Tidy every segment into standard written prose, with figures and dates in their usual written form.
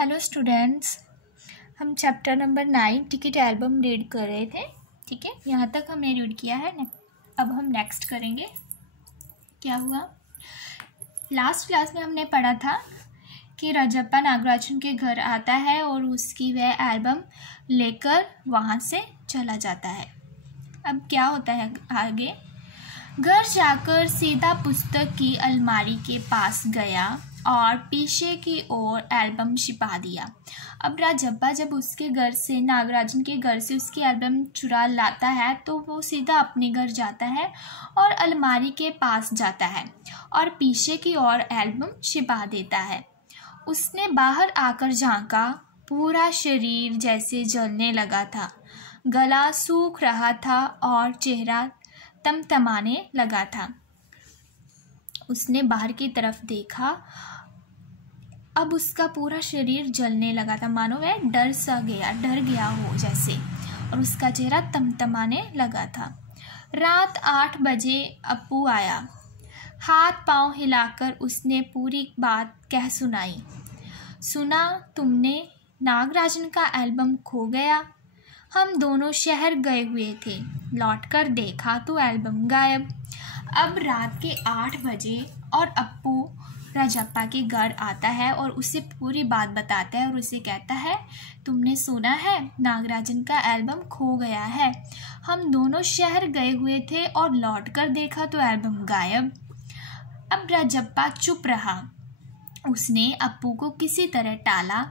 Hello students, हम chapter number 9 ticket album read कर रहे थे। ठीक है, यहाँ तक हमने रीड किया है। अब हम नेक्स्ट करेंगे। क्या हुआ, लास्ट क्लास में हमने पढ़ा था कि राजप्पा नागराजन के घर आता है और उसकी वह एल्बम लेकर वहाँ से चला जाता है। अब क्या होता है आगे, घर जाकर सीधा पुस्तक की अलमारी के पास गया और पीछे की ओर एल्बम छिपा दिया। अब राजप्पा जब उसके घर से, नागराजन के घर से उसकी एल्बम चुरा लाता है तो वो सीधा अपने घर जाता है और अलमारी के पास जाता है और पीछे की ओर एल्बम छिपा देता है। उसने बाहर आकर झांका, पूरा शरीर जैसे जलने लगा था, गला सूख रहा था और चेहरा तमतमाने लगा था। उसने बाहर की तरफ देखा, अब उसका पूरा शरीर जलने लगा था, मानो वह डर गया हो जैसे, और उसका चेहरा तमतमाने लगा था। रात 8 बजे अप्पू आया। हाथ पांव हिलाकर उसने पूरी बात कह सुनाई। सुना तुमने, नागराजन का एल्बम खो गया। हम दोनों शहर गए हुए थे, लौटकर देखा तो एल्बम गायब। अब रात के 8 बजे और अप्पू राजप्पा के घर आता है और उसे पूरी बात बताता है और उसे कहता है, तुमने सुना है नागराजन का एल्बम खो गया है। हम दोनों शहर गए हुए थे और लौटकर देखा तो एल्बम गायब। अब राजप्पा चुप रहा। उसने अप्पू को किसी तरह टाला।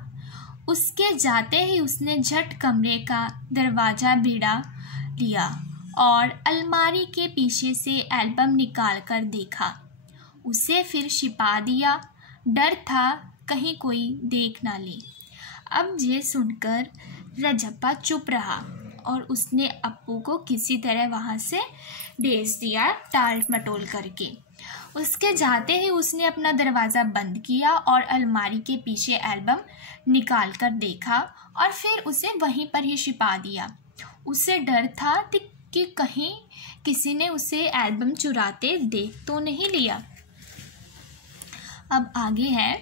उसके जाते ही उसने झट कमरे का दरवाज़ा भिड़ा लिया और अलमारी के पीछे से एल्बम निकाल कर देखा। उसे फिर छिपा दिया। डर था कहीं कोई देख ना ले। अब ये सुनकर राजप्पा चुप रहा और उसने अप्पू को किसी तरह वहाँ से भेज दिया, टाल मटोल करके। उसके जाते ही उसने अपना दरवाज़ा बंद किया और अलमारी के पीछे एल्बम निकाल कर देखा और फिर उसे वहीं पर ही छिपा दिया। उसे डर था कि कहीं किसी ने उसे एल्बम चुराते देख तो नहीं लिया। अब आगे है,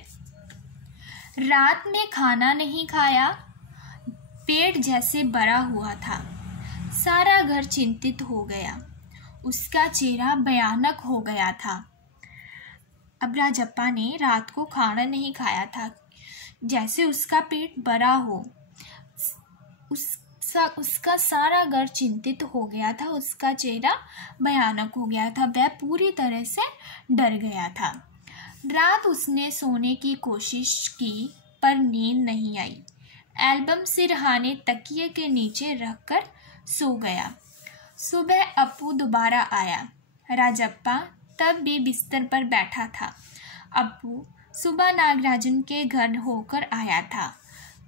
रात में खाना नहीं खाया, पेट जैसे भरा हुआ था। सारा घर चिंतित हो गया। उसका चेहरा भयानक हो गया था। अब राजप्पा ने रात को खाना नहीं खाया था, जैसे उसका पेट भरा हो। उसका सारा घर चिंतित हो गया था। उसका चेहरा भयानक हो गया था। वह पूरी तरह से डर गया था। रात उसने सोने की कोशिश की पर नींद नहीं आई। एल्बम सिरहाने तकिए के नीचे रखकर सो गया। सुबह अप्पू दोबारा आया। राजप्पा तब भी बिस्तर पर बैठा था। अप्पू सुबह नागराजन के घर होकर आया था।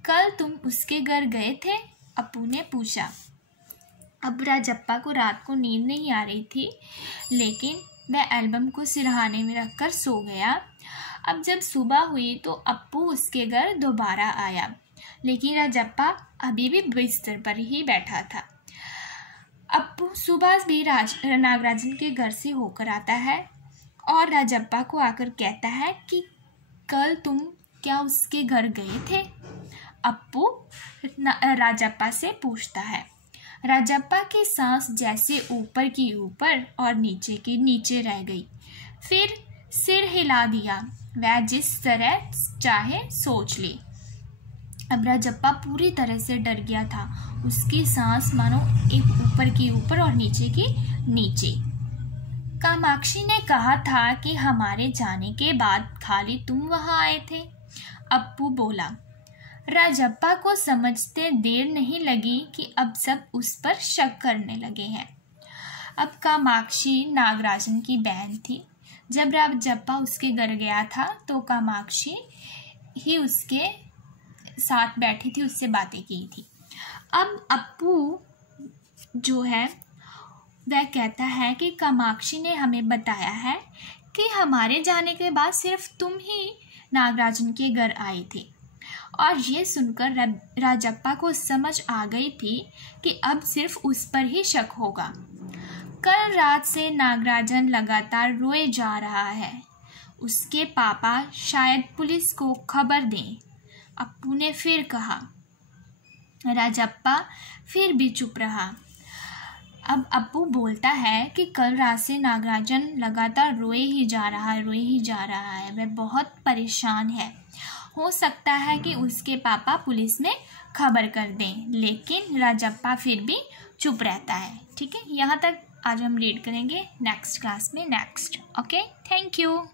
कल तुम उसके घर गए थे? अप्पू ने पूछा। अब राजप्पा को रात को नींद नहीं आ रही थी, लेकिन वह एल्बम को सिरहाने में रखकर सो गया। अब जब सुबह हुई तो अप्पू उसके घर दोबारा आया, लेकिन राजप्पा अभी भी बिस्तर पर ही बैठा था। अप्पू सुबह भी नागराजन के घर से होकर आता है और राजप्पा को आकर कहता है कि कल तुम क्या उसके घर गए थे? अप्पू राजप्पा से पूछता है। राजप्पा की सांस जैसे ऊपर की ऊपर और नीचे की नीचे रह गई। फिर सिर हिला दिया। वह जिस तरह चाहे सोच ले। अब राजप्पा पूरी तरह से डर गया था। उसकी सांस मानो एक ऊपर की ऊपर और नीचे की नीचे। कामाक्षी ने कहा था कि हमारे जाने के बाद खाली तुम वहां आए थे। अप्पू बोला। राजप्पा को समझते देर नहीं लगी कि अब सब उस पर शक करने लगे हैं। अब कामाक्षी नागराजन की बहन थी। जब राजप्पा उसके घर गया था तो कामाक्षी ही उसके साथ बैठी थी, उससे बातें की थी। अब अप्पू जो है वह कहता है कि कामाक्षी ने हमें बताया है कि हमारे जाने के बाद सिर्फ तुम ही नागराजन के घर आए थे। और ये सुनकर राजप्पा को समझ आ गई थी कि अब सिर्फ उस पर ही शक होगा। कल रात से नागराजन लगातार रोए जा रहा है। उसके पापा शायद पुलिस को खबर दें। अप्पू ने फिर कहा। राजप्पा फिर भी चुप रहा। अब अप्पू बोलता है कि कल रात से नागराजन लगातार रोए ही जा रहा है। वह बहुत परेशान है। हो सकता है कि उसके पापा पुलिस में खबर कर दें, लेकिन राजप्पा फिर भी चुप रहता है। ठीक है, यहाँ तक आज हम रीड करेंगे। नेक्स्ट क्लास में नेक्स्ट। Okay, thank you.